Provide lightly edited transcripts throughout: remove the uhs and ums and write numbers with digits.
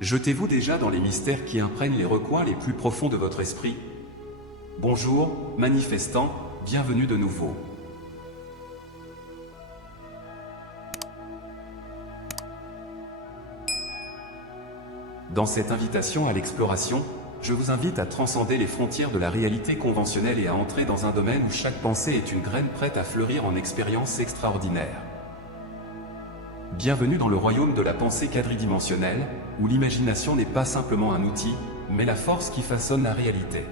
Jetez-vous déjà dans les mystères qui imprègnent les recoins les plus profonds de votre esprit. Bonjour, manifestants, bienvenue de nouveau. Dans cette invitation à l'exploration, je vous invite à transcender les frontières de la réalité conventionnelle et à entrer dans un domaine où chaque pensée est une graine prête à fleurir en expériences extraordinaires. Bienvenue dans le royaume de la pensée quadridimensionnelle, où l'imagination n'est pas simplement un outil, mais la force qui façonne la réalité.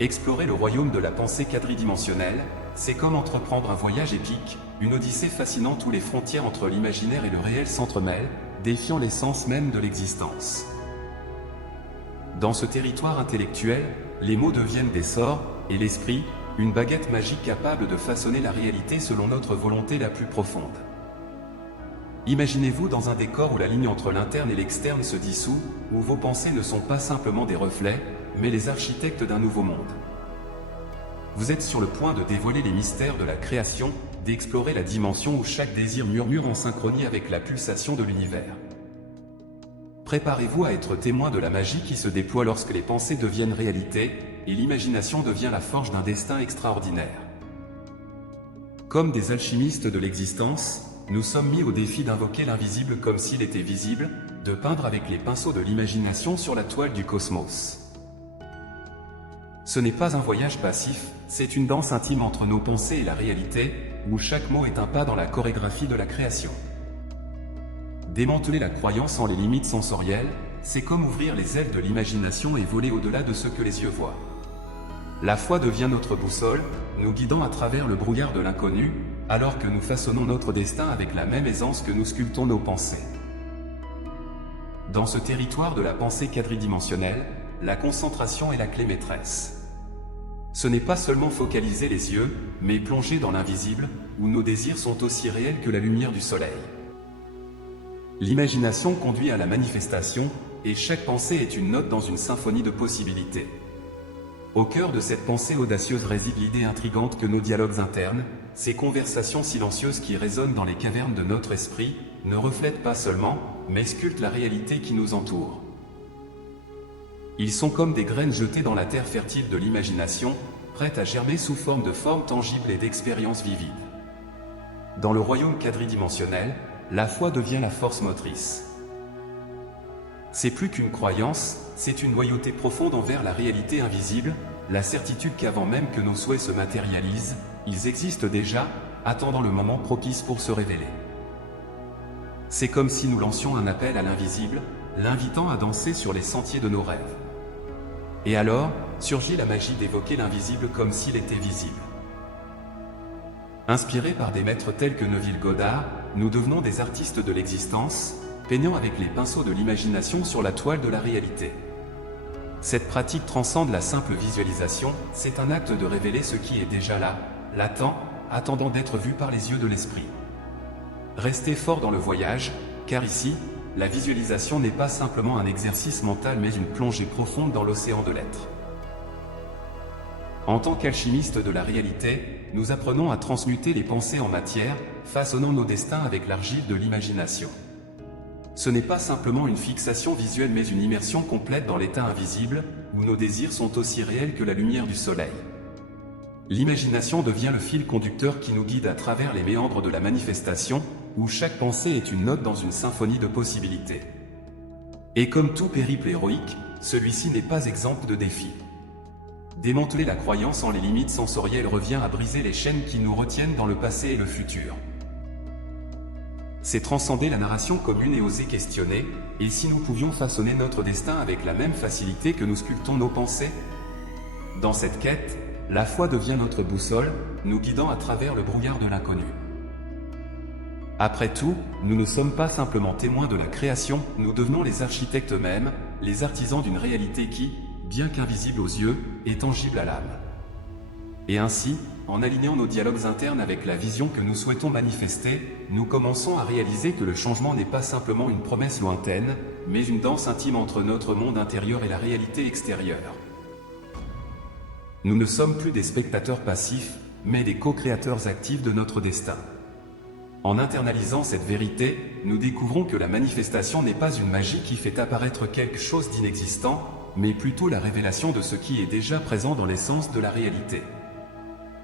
Explorer le royaume de la pensée quadridimensionnelle, c'est comme entreprendre un voyage épique, une odyssée fascinante où les frontières entre l'imaginaire et le réel s'entremêlent, défiant l'essence même de l'existence. Dans ce territoire intellectuel, les mots deviennent des sorts, et l'esprit, une baguette magique capable de façonner la réalité selon notre volonté la plus profonde. Imaginez-vous dans un décor où la ligne entre l'interne et l'externe se dissout, où vos pensées ne sont pas simplement des reflets, mais les architectes d'un nouveau monde. Vous êtes sur le point de dévoiler les mystères de la création, d'explorer la dimension où chaque désir murmure en synchronie avec la pulsation de l'univers. Préparez-vous à être témoin de la magie qui se déploie lorsque les pensées deviennent réalité, et l'imagination devient la forge d'un destin extraordinaire. Comme des alchimistes de l'existence, nous sommes mis au défi d'invoquer l'invisible comme s'il était visible, de peindre avec les pinceaux de l'imagination sur la toile du cosmos. Ce n'est pas un voyage passif, c'est une danse intime entre nos pensées et la réalité, où chaque mot est un pas dans la chorégraphie de la création. Démanteler la croyance en les limites sensorielles, c'est comme ouvrir les ailes de l'imagination et voler au-delà de ce que les yeux voient. La foi devient notre boussole, nous guidant à travers le brouillard de l'inconnu, alors que nous façonnons notre destin avec la même aisance que nous sculptons nos pensées. Dans ce territoire de la pensée quadridimensionnelle, la concentration est la clé maîtresse. Ce n'est pas seulement focaliser les yeux, mais plonger dans l'invisible, où nos désirs sont aussi réels que la lumière du soleil. L'imagination conduit à la manifestation, et chaque pensée est une note dans une symphonie de possibilités. Au cœur de cette pensée audacieuse réside l'idée intrigante que nos dialogues internes, ces conversations silencieuses qui résonnent dans les cavernes de notre esprit, ne reflètent pas seulement, mais sculptent la réalité qui nous entoure. Ils sont comme des graines jetées dans la terre fertile de l'imagination, prêtes à germer sous forme de formes tangibles et d'expériences vivides. Dans le royaume quadridimensionnel, la foi devient la force motrice. C'est plus qu'une croyance, c'est une loyauté profonde envers la réalité invisible, la certitude qu'avant même que nos souhaits se matérialisent, ils existent déjà, attendant le moment propice pour se révéler. C'est comme si nous lancions un appel à l'invisible, l'invitant à danser sur les sentiers de nos rêves. Et alors, surgit la magie d'évoquer l'invisible comme s'il était visible. Inspirés par des maîtres tels que Neville Goddard, nous devenons des artistes de l'existence, peignant avec les pinceaux de l'imagination sur la toile de la réalité. Cette pratique transcende la simple visualisation, c'est un acte de révéler ce qui est déjà là, latent, attendant d'être vu par les yeux de l'esprit. Restez fort dans le voyage, car ici, la visualisation n'est pas simplement un exercice mental mais une plongée profonde dans l'océan de l'être. En tant qu'alchimistes de la réalité, nous apprenons à transmuter les pensées en matière, façonnant nos destins avec l'argile de l'imagination. Ce n'est pas simplement une fixation visuelle mais une immersion complète dans l'état invisible, où nos désirs sont aussi réels que la lumière du soleil. L'imagination devient le fil conducteur qui nous guide à travers les méandres de la manifestation, où chaque pensée est une note dans une symphonie de possibilités. Et comme tout périple héroïque, celui-ci n'est pas exempt de défis. Démanteler la croyance en les limites sensorielles revient à briser les chaînes qui nous retiennent dans le passé et le futur. C'est transcender la narration commune et oser questionner, et si nous pouvions façonner notre destin avec la même facilité que nous sculptons nos pensées? Dans cette quête, la foi devient notre boussole, nous guidant à travers le brouillard de l'inconnu. Après tout, nous ne sommes pas simplement témoins de la création, nous devenons les architectes eux-mêmes, les artisans d'une réalité qui, bien qu'invisible aux yeux, est tangible à l'âme. Et ainsi, en alignant nos dialogues internes avec la vision que nous souhaitons manifester, nous commençons à réaliser que le changement n'est pas simplement une promesse lointaine, mais une danse intime entre notre monde intérieur et la réalité extérieure. Nous ne sommes plus des spectateurs passifs, mais des co-créateurs actifs de notre destin. En internalisant cette vérité, nous découvrons que la manifestation n'est pas une magie qui fait apparaître quelque chose d'inexistant, mais plutôt la révélation de ce qui est déjà présent dans l'essence de la réalité.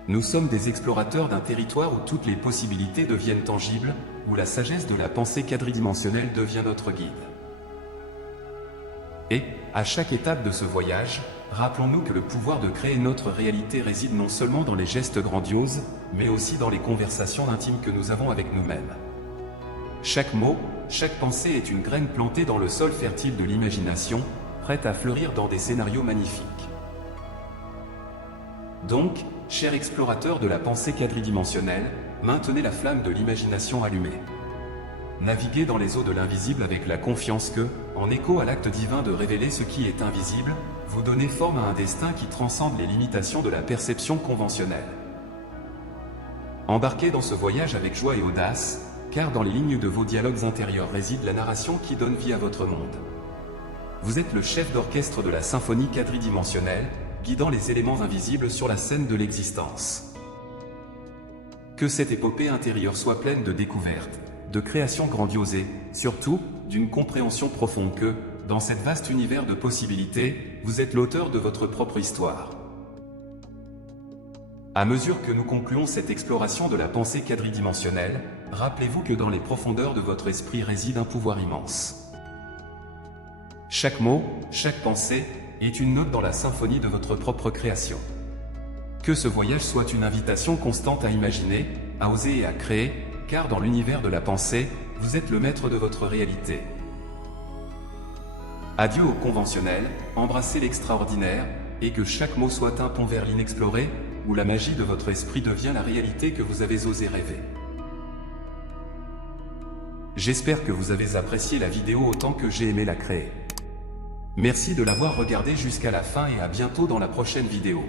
Nous sommes des explorateurs d'un territoire où toutes les possibilités deviennent tangibles, où la sagesse de la pensée quadridimensionnelle devient notre guide. Et, à chaque étape de ce voyage, rappelons-nous que le pouvoir de créer notre réalité réside non seulement dans les gestes grandioses, mais aussi dans les conversations intimes que nous avons avec nous-mêmes. Chaque mot, chaque pensée est une graine plantée dans le sol fertile de l'imagination, prête à fleurir dans des scénarios magnifiques. Donc, chers explorateurs de la pensée quadridimensionnelle, maintenez la flamme de l'imagination allumée. Naviguez dans les eaux de l'invisible avec la confiance que, en écho à l'acte divin de révéler ce qui est invisible, vous donnez forme à un destin qui transcende les limitations de la perception conventionnelle. Embarquez dans ce voyage avec joie et audace, car dans les lignes de vos dialogues intérieurs réside la narration qui donne vie à votre monde. Vous êtes le chef d'orchestre de la symphonie quadridimensionnelle, guidant les éléments invisibles sur la scène de l'existence. Que cette épopée intérieure soit pleine de découvertes, de créations grandioses et, surtout, d'une compréhension profonde que, dans cet vaste univers de possibilités, vous êtes l'auteur de votre propre histoire. À mesure que nous concluons cette exploration de la pensée quadridimensionnelle, rappelez-vous que dans les profondeurs de votre esprit réside un pouvoir immense. Chaque mot, chaque pensée, est une note dans la symphonie de votre propre création. Que ce voyage soit une invitation constante à imaginer, à oser et à créer, car dans l'univers de la pensée, vous êtes le maître de votre réalité. Adieu au conventionnel, embrassez l'extraordinaire, et que chaque mot soit un pont vers l'inexploré, où la magie de votre esprit devient la réalité que vous avez osé rêver. J'espère que vous avez apprécié la vidéo autant que j'ai aimé la créer. Merci de l'avoir regardée jusqu'à la fin et à bientôt dans la prochaine vidéo.